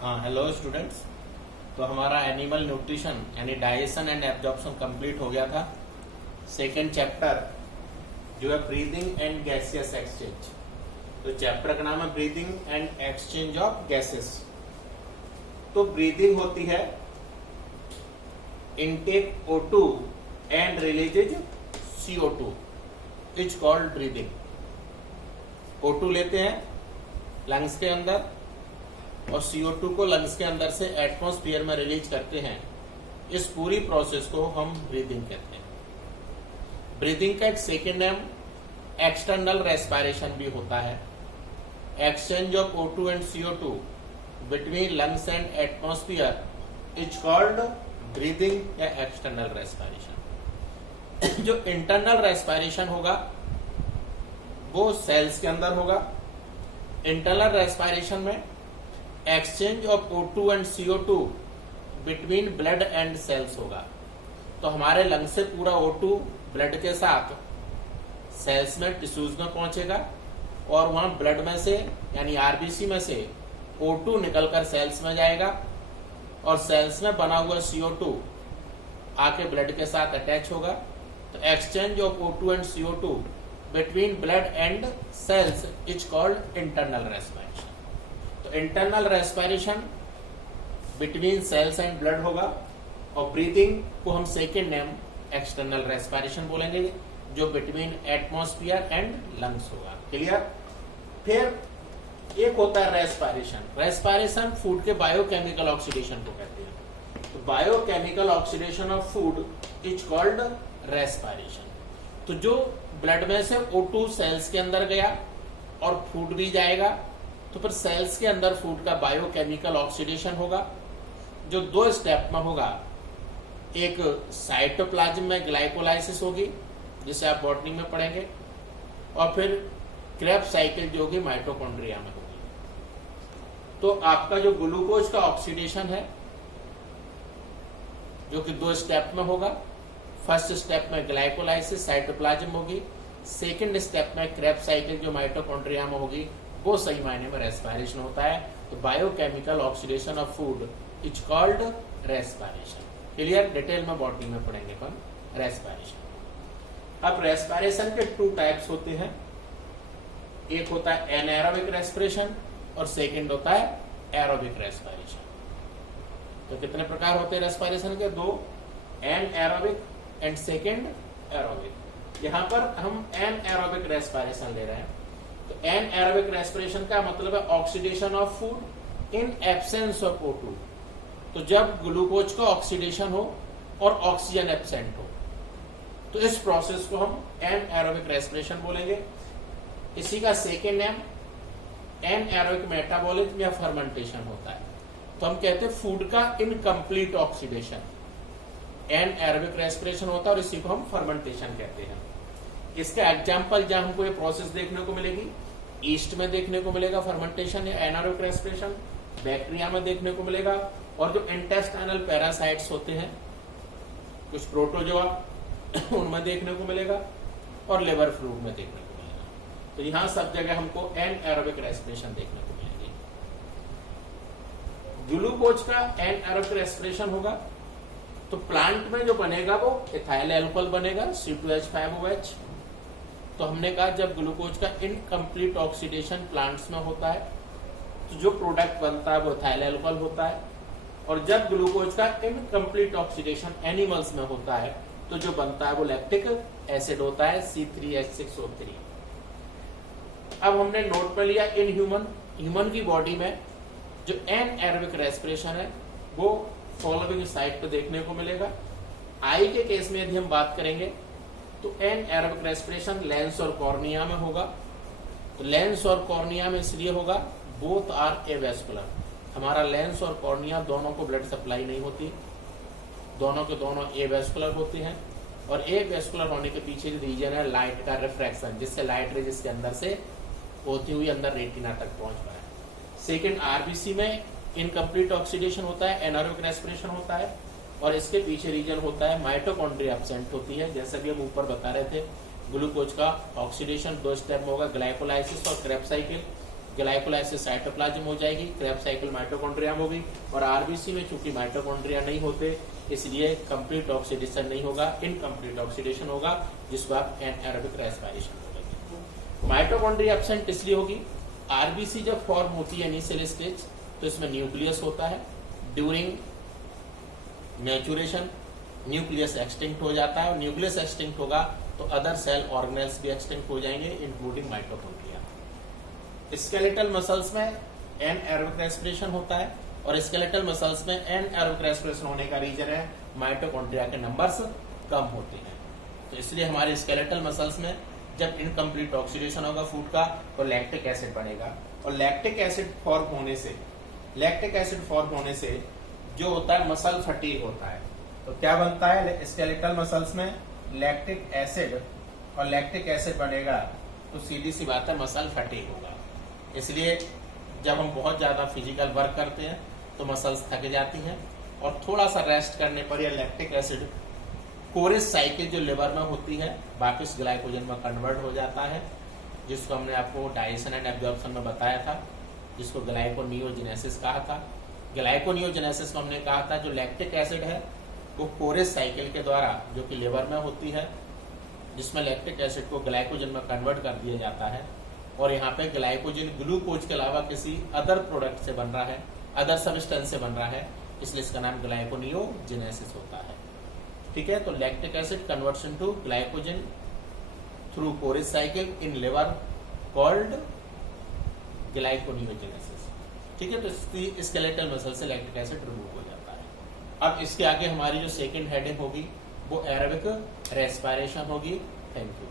हाँ, hello students. तो हमारा एनिमल न्यूट्रिशन यानी डाइजेशन एंड एब्जॉर्प्शन कंप्लीट हो गया था। सेकेंड चैप्टर जो है ब्रीदिंग एंड गैसियस एक्सचेंज। तो चैप्टर का नाम है breathing and exchange of gases. तो ब्रीदिंग होती है intake O2 and releases CO2 is called breathing. O2 लेते हैं लंग्स के अंदर और CO2 को लंग्स के अंदर से एटमॉस्फेयर में रिलीज करते हैं। इस पूरी प्रोसेस को हम ब्रीदिंग कहते हैं। ब्रीदिंग का एक सेकेंड नेम एक्सटर्नल रेस्पिरेशन भी होता है। Exchange of O2 and CO2 between lungs and atmosphere is called breathing या एक्सटर्नल रेस्पिरेशन। जो इंटरनल रेस्पिरेशन होगा वो सेल्स के अंदर होगा। इंटरनल रेस्पिरेशन में exchange of O2 and CO2 between blood and cells होगा। तो हमारे लंग से पूरा O2 ब्लड के साथ सेल्स में टिश्यूज में पहुंचेगा और वहां ब्लड में से यानी आरबीसी में से O2 निकलकर सेल्स में जाएगा और सेल्स में बना हुआ CO2 आके ब्लड के साथ अटैच होगा। तो exchange of O2 and CO2 between blood and cells is called internal respiration. तो internal respiration between cells and blood होगा और ब्रीदिंग को हम सेकेंड नेम एक्सटर्नल रेस्पिरेशन बोलेंगे जो बिटवीन एटमॉस्फेयर एंड लंग्स होगा। क्लियर। फिर एक होता है रेस्पिरेशन। रेस्पिरेशन फूड के बायोकेमिकल ऑक्सीडेशन को कहते हैं। तो biochemical oxidation of food is called respiration. तो जो ब्लड में से O2 सेल्स के अंदर गया और फूड भी जाएगा तो फिर सेल्स के अंदर फूड का बायोकेमिकल ऑक्सीडेशन होगा जो दो स्टेप में होगा। एक साइटोप्लाज्म में ग्लाइकोलाइसिस होगी जिसे आप बॉटनी में पढ़ेंगे और फिर क्रेब्स साइकिल जो होगी माइटोकॉन्ड्रिया में होगी। तो आपका जो ग्लूकोज का ऑक्सीडेशन है जो कि दो स्टेप में होगा। फर्स्ट स्टेप में ग्लाइकोलाइसिस साइटोप्लाज्म होगी, सेकंड स्टेप में क्रेब्स साइकिल जो माइटोकॉन्ड्रिया में होगी वो सही मायने में रेस्पिरेशन होता है। तो biochemical oxidation of food is called respiration. Clear. Detail में बॉटनी में पढ़ेंगे अपन रेस्पिरेशन। अब रेस्पिरेशन के टू टाइप्स होते हैं। एक होता है एनाएरोबिक रेस्पिरेशन और सेकंड होता है एरोबिक रेस्पिरेशन। तो कितने प्रकार होते हैं रेस्पिरेशन के? दो, एनाएरोबिक एंड सेकंड एरोबिक। यहां पर हम एनाएरोबिक रेस्पिरेशन ले रहे हैं। तो एनाएरोबिक रेस्पिरेशन का मतलब है oxidation of food in absence of O2। तो जब ग्लूकोज का ऑक्सीडेशन हो और ऑक्सीजन एब्सेंट हो तो इस प्रोसेस को हम एनाएरोबिक रेस्पिरेशन बोलेंगे। इसी का सेकेंड नेम एनाएरोबिक मेटाबॉलिज्म या फर्मेंटेशन होता है। तो हम कहते हैं फूड का इनकम्प्लीट ऑक्सीडेशन एनाएरोबिक रेस्पिरेशन होता है और इसी को हम फर्मेंटेशन कहते हैं। इसका एग्जाम्पल जहां हमको ये प्रोसेस देखने को मिलेगी, ईस्ट में देखने को मिलेगा फर्मेंटेशन या एनाएरोबिक रेस्पिरेशन, बैक्टीरिया में देखने को मिलेगा और जो इंटेस्टाइनल पैरासाइट्स होते हैं कुछ प्रोटोजोआ उनमें देखने को मिलेगा और लिवर फ्लूइड में देखने को मिलेगा। तो यहां सब जगह हमको एनाएरोबिक रेस्पिरेशन देखने को मिलेगी। ग्लूकोज का एनाएरोबिक रेस्पिरेशन होगा तो प्लांट में जो बनेगा वो इथाइल अल्कोहल बनेगा C2H5OH। तो हमने कहा जब ग्लूकोज का इनकम्प्लीट ऑक्सीडेशन प्लांट्स में होता है तो जो प्रोडक्ट बनता है वो इथाइल अल्कोहल होता है और जब ग्लूकोज का इनकम्प्लीट ऑक्सीडेशन एनिमल्स में होता है तो जो बनता है वो लैक्टिक एसिड होता है C3H6O3। अब हमने नोट में लिया इन ह्यूमन की बॉडी में जो एनाएरोबिक रेस्पिरेशन है वो फॉलोइंग साइट पे देखने को मिलेगा। आई के केस में यदि हम बात करेंगे तो एनाएरोबिक रेस्पिरेशन लेंस और कॉर्निया में होगा। तो लेंस और कॉर्निया में इसलिए होगा बोथ आर एवेस्कुलर। हमारा लेंस और कॉर्निया दोनों को ब्लड सप्लाई नहीं होती, दोनों के दोनों एवेस्कुलर होते हैं और एवेस्कुलर होने के पीछे रीजन है लाइट का रिफ्रैक्शन जिससे लाइट रे जिसके अंदर से होती हुई अंदर रेटिना तक पहुंच पाए। सेकेंड आरबीसी में इनकम्प्लीट ऑक्सीडेशन होता है, एनाएरोबिक रेस्पिरेशन होता है और इसके पीछे रीजन होता है माइटोकॉन्ड्रिया एब्सेंट होती है। जैसा भी हम ऊपर बता रहे थे ग्लूकोज का ऑक्सीडेशन दो स्टेप में होगा, ग्लाइकोलाइसिस और क्रेब्स साइकिल। ग्लाइकोलाइसिस साइटोप्लाज्म हो जाएगी, क्रेब्स साइकिल माइटोकॉन्ड्रिया में होगी, और आरबीसी में चूंकि माइटोकॉन्ड्रिया नहीं होते इसलिए कंप्लीट ऑक्सीडेशन नहीं होगा, इनकम्प्लीट ऑक्सीडेशन होगा, जिसको आप एनाएरोबिक रेस्पिरेशन बोलेंगे। माइटोकॉन्ड्रिया एब्सेंट इसलिए होगी, आरबीसी जब फॉर्म होती है इनिशियल स्टेज तो इसमें न्यूक्लियस होता है, ड्यूरिंग मैच्योरेशन न्यूक्लियस एक्सटिंक्ट हो जाता है, और न्यूक्लियस एक्सटिंक्ट होगा तो अदर सेल ऑर्गेनेल्स भी एक्सटिंक्ट हो जाएंगे इंक्लूडिंग माइटोकॉन्ड्रिया। स्केलेटल मसल्स में एनाएरोबिक रेस्पिरेशन होता है, और स्केलेटल मसल्स में एनाएरोबिक रेस्पिरेशन होने का रीजन है माइटोकॉन्ड्रिया के नंबर्स कम होते हैं। तो इसलिए हमारे स्केलेटल मसल्स में जब इनकम्प्लीट ऑक्सीडेशन होगा फूड का तो लैक्टिक एसिड बनेगा, और लैक्टिक एसिड फॉर्म होने से जो होता है मसल फटीग होता है। तो क्या बनता है स्केलेटल मसल्स में लैक्टिक एसिड, और लैक्टिक एसिड बनेगा तो सीधी सी बात है मसल फटीग होगा। इसलिए जब हम बहुत ज्यादा फिजिकल वर्क करते हैं तो मसल्स थक जाती हैं, और थोड़ा सा रेस्ट करने पर यह लैक्टिक एसिड कोरेस साइकिल जो लिवर में होती है वापस ग्लाइकोजन में कन्वर्ट हो जाता है, जिसको हमने आपको डाइजेशन एंड एब्जॉर्प्शन में बताया था, जिसको ग्लाइकोनियोजेनेसिस कहा था। ग्लाइकोनियोजेनेसिस में हमने कहा था जो लैक्टिक एसिड है वो कोरेस साइकिल के द्वारा जो कि लिवर में होती है, जिसमें लैक्टिक एसिड को ग्लाइकोजन में कन्वर्ट कर दिया जाता है, और यहाँ पे ग्लाइकोजन ग्लूकोज के अलावा किसी अदर प्रोडक्ट से बन रहा है, अदर सब्सटेंस से बन रहा है, इसलिए इसका नाम ग्लाइकोनियोजेनेसिस होता है। ठीक है, तो lactic acid conversion to glycogen through Cori's cycle in liver called gluconeogenesis. ठीक है, तो स्केलेटल मसल से लैक्टिक एसिड रिमूव हो जाता है। अब इसके आगे हमारी जो सेकंड हेडिंग होगी वो एरोबिक रेस्पिरेशन होगी। Thank you.